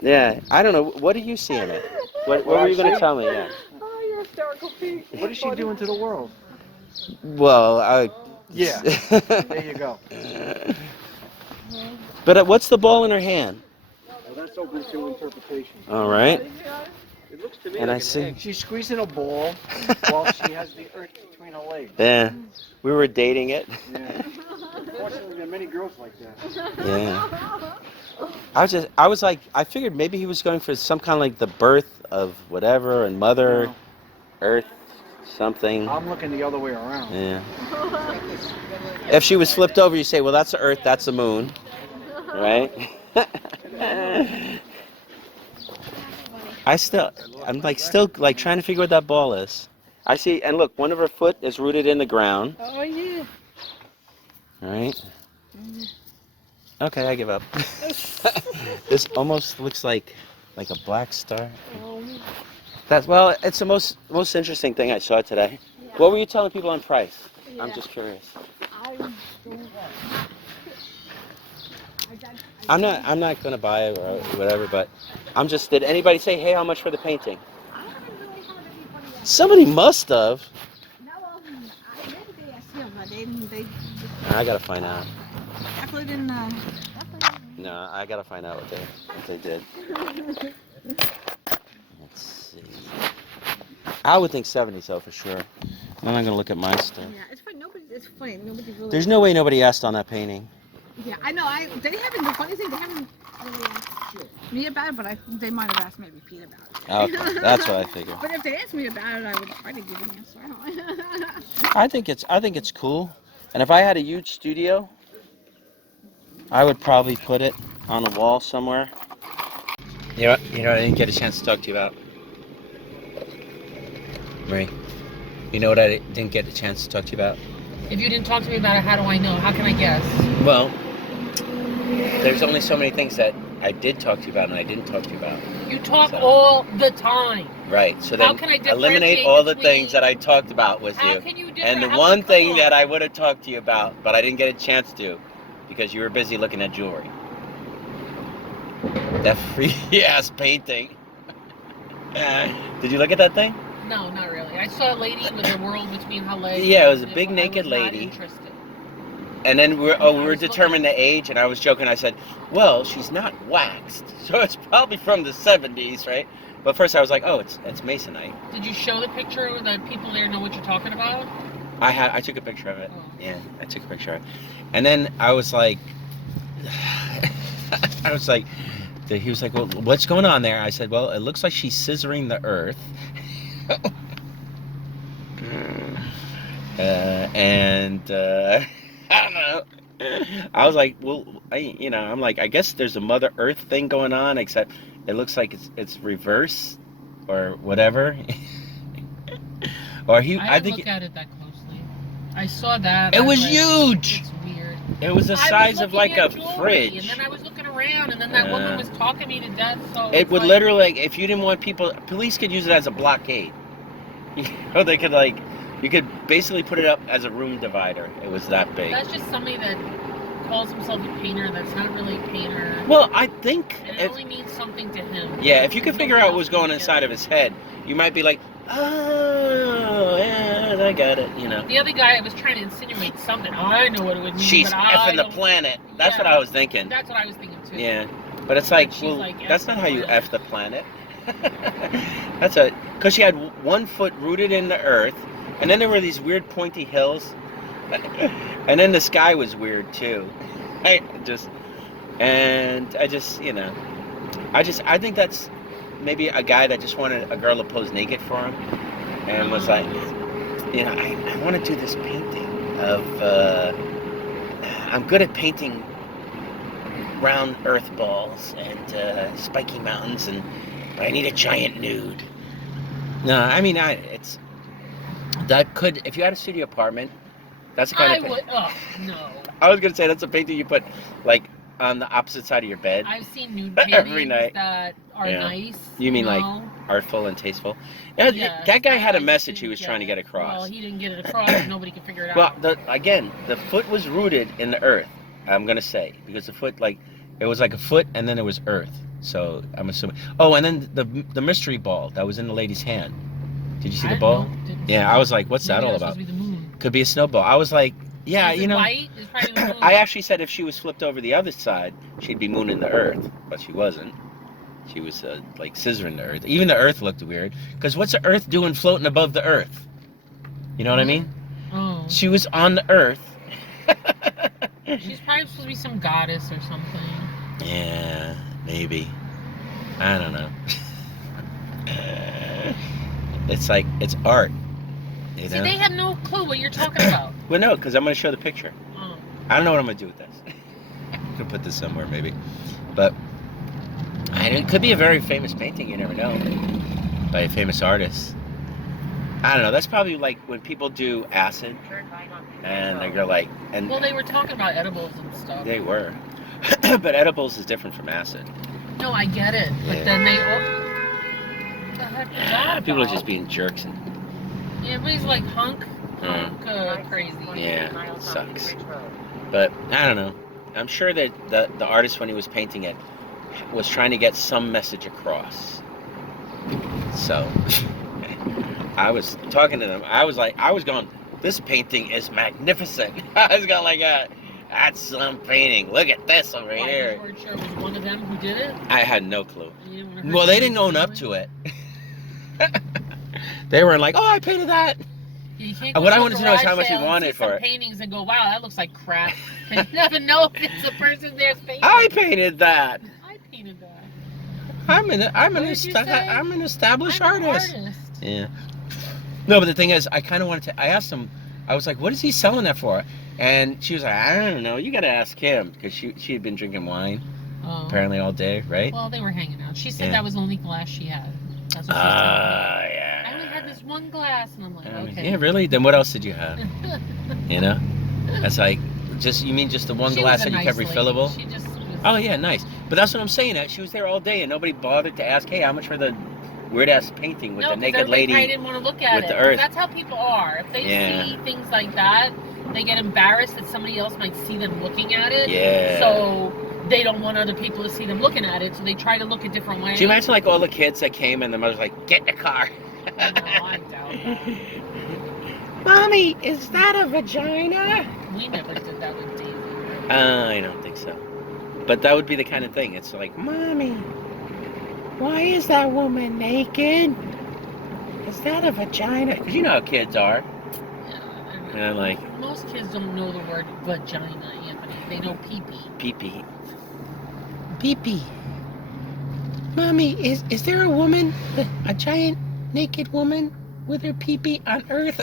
Yeah, I don't know. What do you see in it? What were you going to tell me? Yeah. Oh, you're hysterical, Pete. What is she doing to the world? Well, Yeah. There you go. But what's the ball in her hand? Well, that's open to interpretation. All right. It looks to me And like I see. egg. She's squeezing a ball while she has the earth between her legs. Yeah, we were dating it. Yeah. Unfortunately, there are many girls like that. Yeah. I figured maybe he was going for some kind of like the birth of whatever and Mother No. Earth something. I'm looking the other way around. Yeah. If she was flipped over, you say, well, that's the Earth, that's the Moon, right? I'm still trying to figure what that ball is. I see, and look, one of her foot is rooted in the ground. Oh, yeah. All right. Okay, I give up. This almost looks like a black star. It's the most interesting thing I saw today. Yeah. What were you telling people on price? Yeah. I'm just curious. I I'm not gonna buy it or whatever, but did anybody say, hey, how much for the painting? haven't really heard anybody else. Somebody must have. No, maybe they asked him, but they I gotta find out. definitely didn't. No, I gotta find out what they did. Let's see. I would think 70 so for sure. I'm not gonna look at my stuff. Yeah, it's funny. It's funny. Nobody really. There's no way nobody asked on that painting. Yeah, I know. They haven't. The funny thing, they haven't really asked me about it, but they might have asked maybe Pete about it. Okay, that's what I figured. But if they asked me about it, I would try to give an answer. I think it's cool, and if I had a huge studio, I would probably put it on a wall somewhere. You know, I didn't get a chance to talk to you about. Marie, you know what I didn't get a chance to talk to you about? If you didn't talk to me about it, how do I know? How can I guess? Well, there's only so many things that I did talk to you about and I didn't talk to you about. You talk all the time. Right. So How then can I eliminate all the between- things that I talked about with How you. can you And the how- one come thing on. that I would have talked to you about, but I didn't get a chance to, because you were busy looking at jewelry. That free-ass painting. Did you look at that thing? No, not really. I saw a lady with a world between her legs. Yeah, it was a and big I naked was not lady. interested. And then we were was determining the age, and I was joking. I said, well, she's not waxed, so it's probably from the 70s, right? But first I was like, oh, it's Masonite. Did you show the picture that people there know what you're talking about? I took a picture of it. Oh. Yeah, I took a picture of it. And then I was like, he was like, well, what's going on there? I said, well, it looks like she's scissoring the earth. I don't know. I was like, well, I'm like, I guess there's a Mother Earth thing going on, except it looks like it's reverse or whatever. Or I didn't look at it that closely. I saw that. It was like, huge. It's weird. It was the size of like a fridge. And then I was looking around, and then that woman was talking me to death. So It would literally, if you didn't want police could use it as a blockade. They could you could basically put it up as a room divider. It was that big. That's just somebody that calls himself a painter that's not really a painter. Well, I think And it only means something to him. yeah, if you could figure out what was going inside of his head, you might be like, oh, yeah, I got it, The other guy was trying to insinuate something. I know what it would mean. She's but effing the planet. That's what I was thinking. That's what I was thinking too. Yeah, but it's like, She's well, like, that's F not the how you planet. F the planet. Because she had one foot rooted in the earth, and then there were these weird pointy hills, and then the sky was weird too. I think that's maybe a guy that just wanted a girl to pose naked for him, and was like, I want to do this painting of, I'm good at painting round earth balls and spiky mountains, but I need a giant nude. No, I mean, if you had a studio apartment, that's the kind of no. I was gonna say that's a painting you put like on the opposite side of your bed. I've seen nude Every paintings night. that are nice. You mean like artful and tasteful? Yeah, Yes, that guy had a I message didn't he was get trying to get it. across. Well, he didn't get it across. Nobody could figure it Well, out. the foot was rooted in the earth. I'm gonna say because the foot it It was like a foot, and then it was Earth. So I'm assuming. Oh, and then the mystery ball that was in the lady's hand. Did you see the ball? Yeah, I was like, what's that all about? Be the moon. Could be a snowball. I was like, yeah, Is you it know. White? It's probably the moon. I actually said if she was flipped over the other side, she'd be mooning the Earth, but she wasn't. She was like scissoring the Earth. Even the Earth looked weird. Because what's the Earth doing floating above the Earth? You know what I mean? Oh. She was on the Earth. She's probably supposed to be some goddess or something. Yeah, maybe. I don't know. It's like, it's art. You See, know? they have no clue what you're talking about. Well, no, because I'm going to show the picture. Oh. I don't know what I'm going to do with this. I'm going to put this somewhere, maybe. But it could be a very famous painting, you never know, by a famous artist. I don't know. That's probably like when people do acid, and they go like, and Well, they were talking about edibles and stuff. they were, but edibles is different from acid. No, I get it, but Yeah. then they. What the heck is that People are about? just being jerks and Yeah, everybody's like hunk crazy. yeah, it sucks. But I don't know. I'm sure that the artist, when he was painting it, was trying to get some message across. So I was talking to them. I was going, this painting is magnificent. I was going like, that's some painting. Look at this over Why, here. you weren't sure it was one of them who did it? I had no clue. You didn't wanna hurt Well, they the didn't own up family? to it. They weren't like, oh, I painted that. You can't go What to I a wanted to know is how garage much he sale and wanted see some for it. paintings and go, wow, that looks like crap. And you never know if it's the person there's painting. I painted that. I painted that. I'm an What did you say? I'm an established I'm an artist. artist. Yeah. No, but the thing is, I kind of wanted to. I asked him. I was like, "What is he selling that for?" And she was like, "I don't know. You got to ask him," because she had been drinking wine Oh. apparently all day, right? Well, they were hanging out. She said Yeah. that was the only glass she had. That's what she said. Yeah. I only had this one glass, and I'm like, okay. Yeah, really? Then what else did you have? You know, that's like you mean just the one She glass was a that you kept nice lady. refillable? She just was, Oh yeah, nice. But that's what I'm saying. That she was there all day and nobody bothered to ask, hey, how much for the weird ass painting with no, the 'cause naked everybody lady? probably didn't want to look at with it. the 'Cause earth. That's how people are. If they Yeah. see things like that, they get embarrassed that somebody else might see them looking at it. Yeah. So they don't want other people to see them looking at it, so they try to look a different way. Do you imagine like all the kids that came and the mother's like, get in the car? No, I doubt that. Mommy, is that a vagina? We never did that with Daisy. I don't think so. But that would be the kind of thing. It's like, Mommy, why is that woman naked? Is that a vagina? Because you know how kids are. Yeah, And I'm like, most kids don't know the word vagina, Anthony. They know pee-pee. pee-pee. Pee-pee. Mommy, is there a woman, a giant naked woman with her pee-pee on Earth?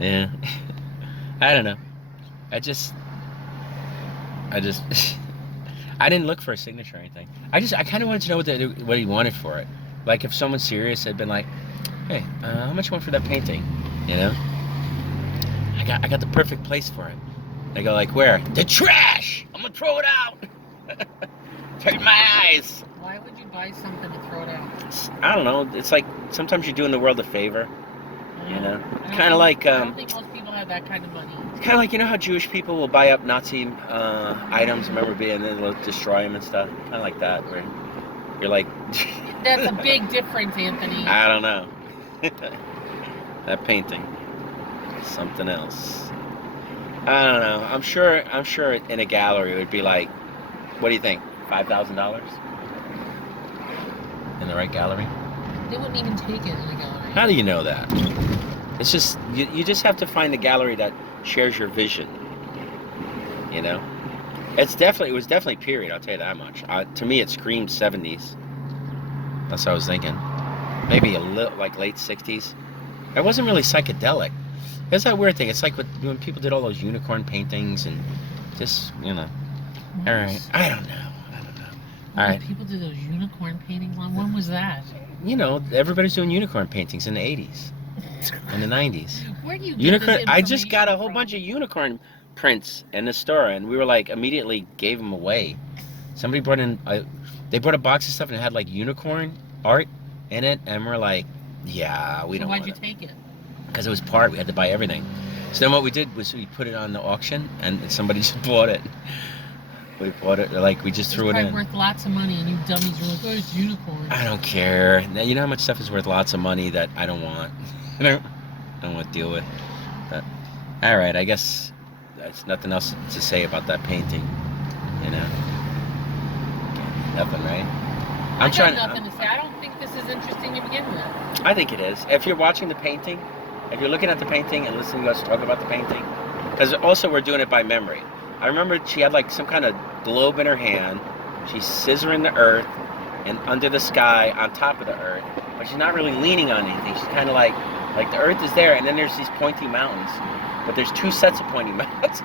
Yeah. I don't know. I didn't look for a signature or anything. I kind of wanted to know what he wanted for it. Like if someone serious had been like, hey, how much you want for that painting? You know? I got the perfect place for it. They go like, where? The trash! I'm gonna throw it out! Turn my eyes! Why would you buy something to throw it out? I don't know. It's like sometimes you're doing the world a favor. You know? Kind of like I don't think most people have that kind of money. kind of like, you know how Jewish people will buy up Nazi items, memorabilia, and then they'll destroy them and stuff? Kind of like that, where you're like... That's a big difference, Anthony. I don't know. That painting is something else. I don't know. I'm sure in a gallery it would be like, what do you think? $5,000? In the right gallery? They wouldn't even take it in a gallery. How do you know that? It's just you just have to find a gallery that shares your vision. You know, it was definitely period. I'll tell you that much. To me, it screamed 70s. That's what I was thinking. Maybe a little like late 60s. It wasn't really psychedelic. It's that weird thing. It's like when people did all those unicorn paintings and just all right. I don't know. All right. People did those unicorn paintings. When was that? You know, everybody's doing unicorn paintings in the 80s. In the 90s. Where do you get Unicorn. this I just got a information whole from? bunch of unicorn prints in the store, and we were like immediately gave them away. Somebody brought in. They brought a box of stuff and it had like unicorn art in it, and we're like, yeah, we So don't. why'd you take it? Because it was we had to buy everything. So then what we did was we put it on the auction, and somebody just bought it. We bought it, like we just threw it It's in. probably worth lots of money, and you dummies are like, oh, it's unicorn. I don't care. Now, you know how much stuff is worth lots of money that I don't want. I don't want to deal with. But, all right, I guess there's nothing else to say about that painting. You know, nothing, right? I got nothing to say. I don't think this is interesting to begin with. I think it is. If you're watching the painting, if you're looking at the painting and listening to us talk about the painting, because also we're doing it by memory. I remember she had like some kind of globe in her hand. She's scissoring the earth and under the sky on top of the earth, but she's not really leaning on anything. She's kind of like the earth is there, and then there's these pointy mountains, but there's two sets of pointy mountains,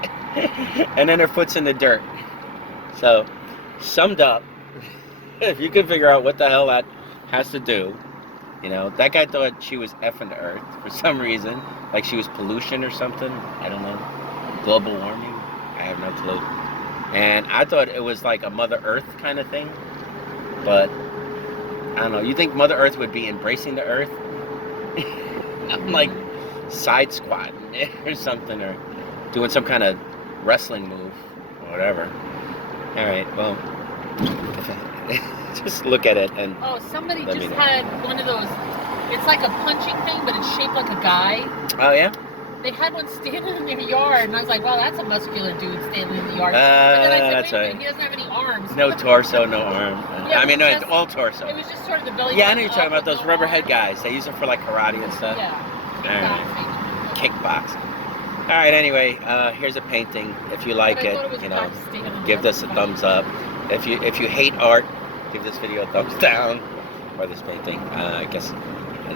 and then her foot's in the dirt. So, summed up, if you can figure out what the hell that has to do, you know, that guy thought she was effing the earth for some reason, like she was pollution or something. I don't know. Global warming. I have no clue. And I thought it was like a Mother Earth kind of thing. But, I don't know. You think Mother Earth would be embracing the earth? I'm like side squatting or something, or doing some kind of wrestling move or whatever. All right, well, just look at it and... Oh, somebody Let me just know. had one of those, it's like a punching thing, but it's shaped like a guy. Oh, yeah? They had one standing in their yard, and I was like, wow, that's a muscular dude standing in the yard. But then I said, That's wait a minute, right. he doesn't have any arms. No torso, no arm. Yeah, I mean, it was no, just- all torso. It was just sort of the belly. Yeah, I know button you're talking up about with those no rubberhead arms. guys. They use them for like karate and stuff. Yeah. Kickboxing. All right, anyway, here's a painting. If you like But I thought it, was you know, practice standing on the give other this a side. thumbs up. If you hate art, give this video a thumbs down. Or this painting. I guess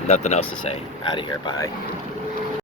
nothing else to say. Out of here. Bye.